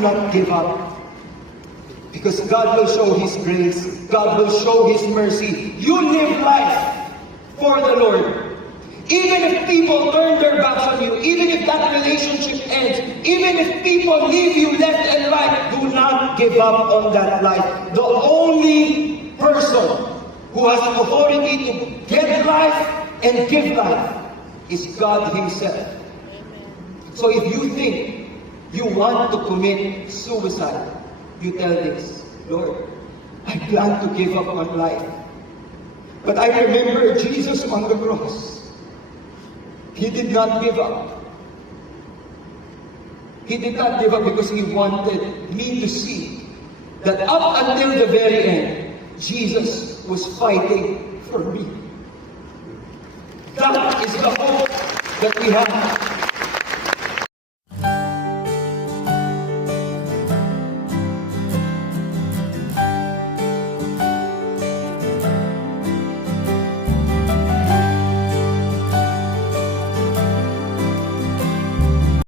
do not give up. Because God will show His grace. God will show His mercy. You live life for the Lord. Even if people turn their backs on you, even if that relationship ends, even if people leave you left and right, do not give up on that life. The only person who has authority to get life and give life is God Himself. So if you think you want to commit suicide, you tell this, Lord, I plan to give up on life. But I remember Jesus on the cross. He did not give up. He did not give up because He wanted me to see that up until the very end, Jesus was fighting for me. That is the hope that we have.